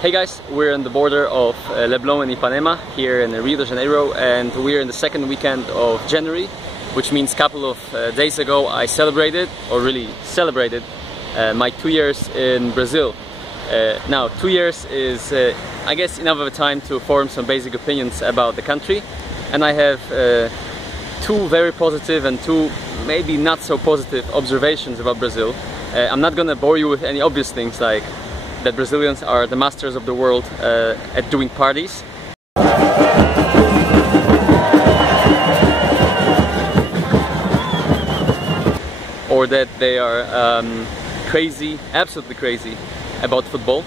Hey guys, we're on the border of Leblon and Ipanema here in Rio de Janeiro, and we're in the second weekend of January, which means a couple of days ago I celebrated, or really celebrated, my 2 years in Brazil. Now 2 years is I guess enough of a time to form some basic opinions about the country, and I have two very positive and two maybe not so positive observations about Brazil. I'm not gonna bore you with any obvious things like that Brazilians are the masters of the world at doing parties. Or that they are crazy, absolutely crazy about football.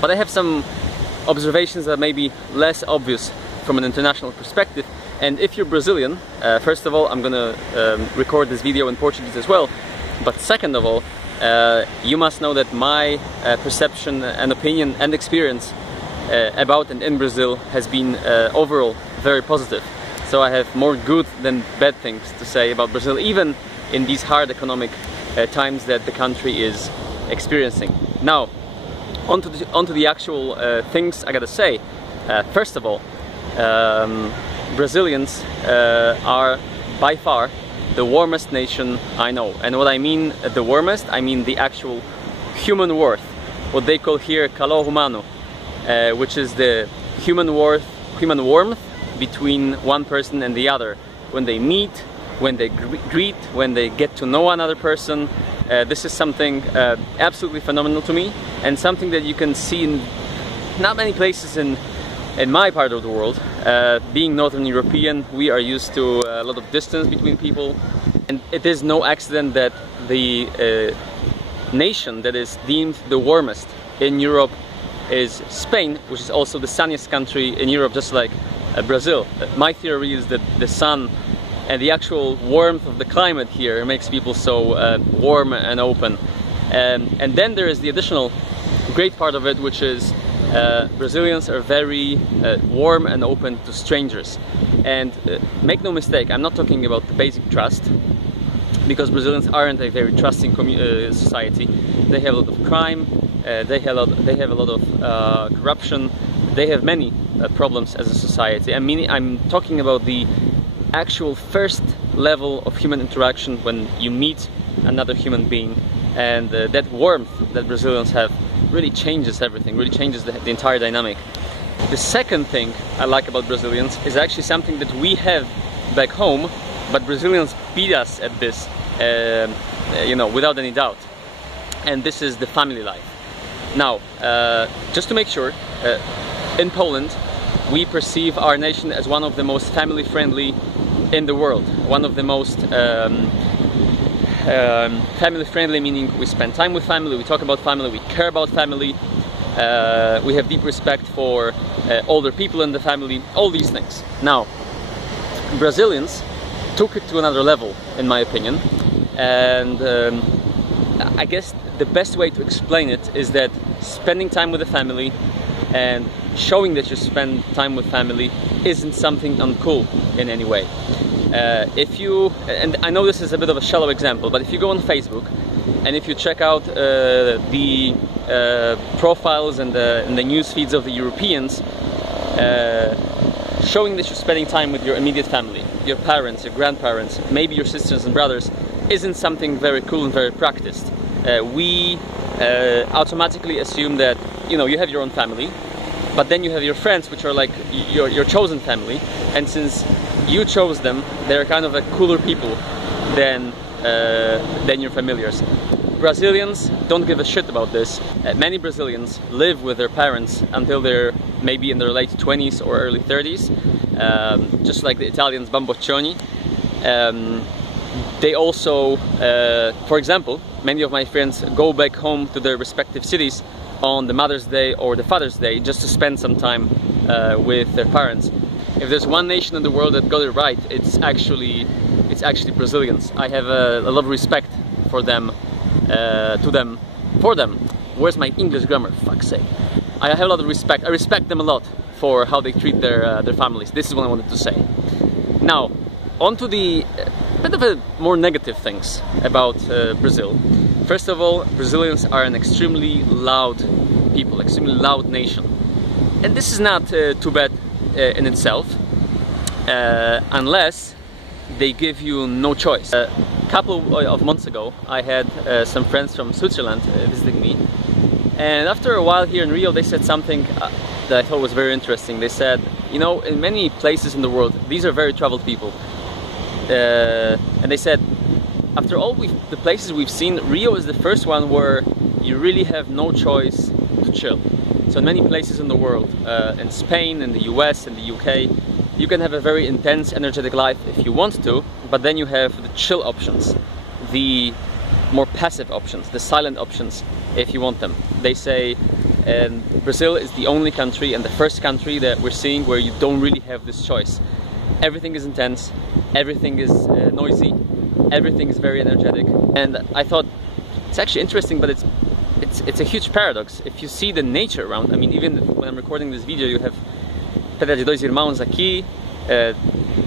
But I have some observations that may be less obvious from an international perspective. And if you're Brazilian, first of all, I'm gonna record this video in Portuguese as well. But second of all, you must know that my perception and opinion and experience about and in Brazil has been overall very positive. So I have more good than bad things to say about Brazil, even in these hard economic times that the country is experiencing. Now, onto the actual things I gotta say. First of all, Brazilians are by far the warmest nation I know. And what I mean the warmest, I mean the actual human worth, what they call here calor humano, which is the human warmth between one person and the other. When they meet, when they greet, when they get to know another person. This is something absolutely phenomenal to me, and something that you can see in not many places in my part of the world. Being Northern European, we are used to a lot of distance between people, and it is no accident that the nation that is deemed the warmest in Europe is Spain, which is also the sunniest country in Europe, just like Brazil. My theory is that the sun and the actual warmth of the climate here makes people so warm and open. And then there is the additional great part of it, which is Brazilians are very warm and open to strangers. And make no mistake, I'm not talking about the basic trust, because Brazilians aren't a very trusting society. They have a lot of crime, they have a lot of corruption, they have many problems as a society. I mean, I'm talking about the actual first level of human interaction when you meet another human being, and that warmth that Brazilians have really changes everything, really changes the entire dynamic. The second thing I like about Brazilians is actually something that we have back home, but Brazilians beat us at this, you know, without any doubt. And this is the family life. Now, just to make sure, in Poland, we perceive our nation as one of the most family-friendly in the world. One of the most family-friendly, meaning we spend time with family, we talk about family, we care about family, we have deep respect for older people in the family, all these things. Now, Brazilians took it to another level, in my opinion, and I guess the best way to explain it is that spending time with the family and showing that you spend time with family isn't something uncool in any way. If you, and I know this is a bit of a shallow example, but if you go on Facebook and if you check out the profiles and the news feeds of the Europeans, showing that you're spending time with your immediate family, your parents, your grandparents, maybe your sisters and brothers, isn't something very cool and very practiced. We automatically assume that, you know, you have your own family, but then you have your friends, which are like your chosen family, and since you chose them, they're kind of a cooler people than your familiars. Brazilians don't give a shit about this. Many Brazilians live with their parents until they're maybe in their late 20s or early 30s, just like the Italians bamboccioni. They also, for example, many of my friends go back home to their respective cities on the Mother's Day or the Father's Day just to spend some time with their parents. If there's one nation in the world that got it right, it's actually Brazilians. I have a lot of respect for them, for them. Where's my English grammar? Fuck's sake. I have a lot of respect. I respect them a lot for how they treat their families. This is what I wanted to say. Now, on to the bit of a more negative things about Brazil. First of all, Brazilians are an extremely loud people, extremely loud nation. And this is not too bad in itself, unless they give you no choice. A couple of months ago, I had some friends from Switzerland visiting me, and after a while here in Rio, they said something that I thought was very interesting. They said, you know, in many places in the world, these are very traveled people, and they said, after all the places we've seen, Rio is the first one where you really have no choice to chill. So in many places in the world, in Spain, in the US, in the UK, you can have a very intense, energetic life if you want to, but then you have the chill options, the more passive options, the silent options if you want them. They say Brazil is the only country and the first country that we're seeing where you don't really have this choice. Everything is intense, everything is noisy, everything is very energetic, and I thought it's actually interesting, but it's a huge paradox. If you see the nature around, I mean, even when I'm recording this video, you have Pedra de Dois Irmãos aqui,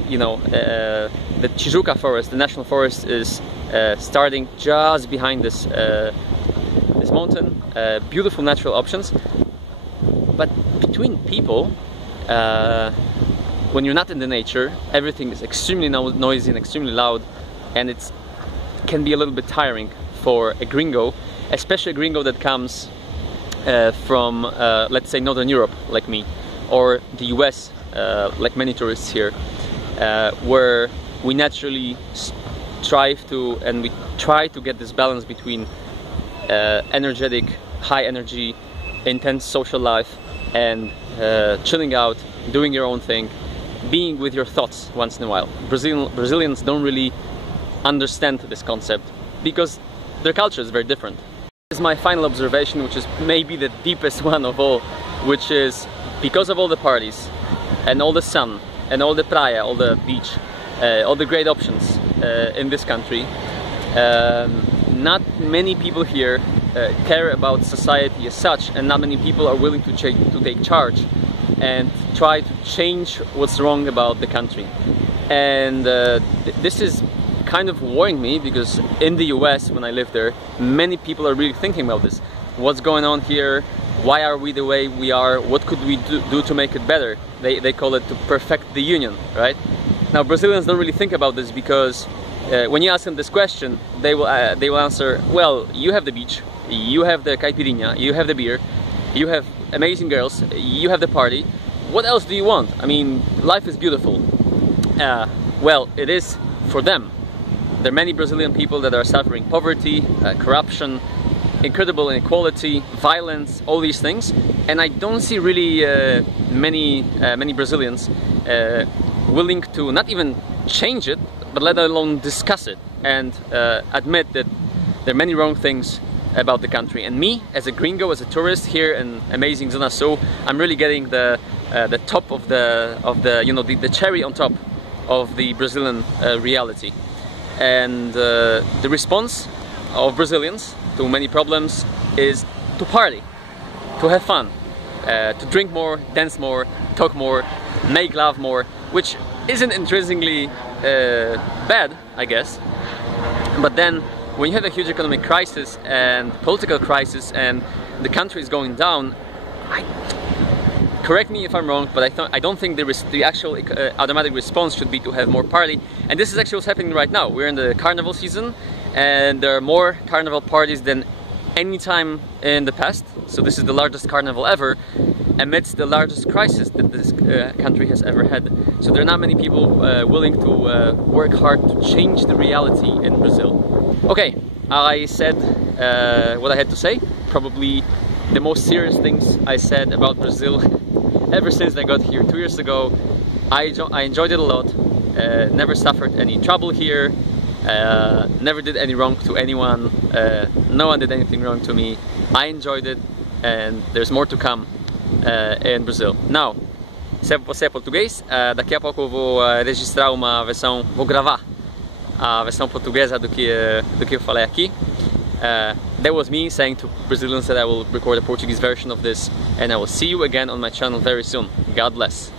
you know, the Tijuca forest, the national forest, is starting just behind this this mountain. Beautiful natural options, but between people, when you're not in the nature, everything is extremely noisy and extremely loud, and it can be a little bit tiring for a gringo, especially a gringo that comes from, let's say, Northern Europe, like me, or the US, like many tourists here, where we naturally strive to, and we try to get this balance between energetic, high energy, intense social life, and chilling out, doing your own thing, being with your thoughts once in a while. Brazilians don't really understand this concept because their culture is very different. This is my final observation, which is maybe the deepest one of all, which is, because of all the parties and all the sun and all the praia, all the beach, all the great options in this country, not many people here care about society as such, and not many people are willing to take charge and try to change what's wrong about the country. And this is kind of worrying me, because in the US, when I lived there, many people are really thinking about this. What's going on here? Why are we the way we are? What could we do to make it better? They call it to perfect the union, right? Now, Brazilians don't really think about this, because when you ask them this question, they will answer, well, you have the beach, you have the caipirinha, you have the beer, you have amazing girls, you have the party. What else do you want? I mean, life is beautiful. Well, it is for them. There are many Brazilian people that are suffering poverty, corruption, incredible inequality, violence, all these things, and I don't see really many Brazilians willing to not even change it, but let alone discuss it and admit that there are many wrong things about the country. And me, as a gringo, as a tourist here in amazing Zona Sul, I'm really getting the top of the you know, the cherry on top of the Brazilian reality. And the response of Brazilians to many problems is to party, to have fun, to drink more, dance more, talk more, make love more, which isn't intrinsically bad, I guess. But then when you have a huge economic crisis and political crisis and the country is going down, correct me if I'm wrong, but I don't think the actual automatic response should be to have more party. And this is actually what's happening right now. We're in the carnival season, and there are more carnival parties than any time in the past. So this is the largest carnival ever, amidst the largest crisis that this country has ever had. So there are not many people willing to work hard to change the reality in Brazil. Okay, I said what I had to say. Probably the most serious things I said about Brazil ever since I got here 2 years ago. I enjoyed it a lot, never suffered any trouble here, never did any wrong to anyone, no one did anything wrong to me. I enjoyed it, and there's more to come in Brazil. Now, se você é português, daqui a pouco eu vou registrar uma versão, vou gravar a versão portuguesa do que eu falei aqui. That was me saying to Brazilians that I will record a Portuguese version of this, and I will see you again on my channel very soon. God bless.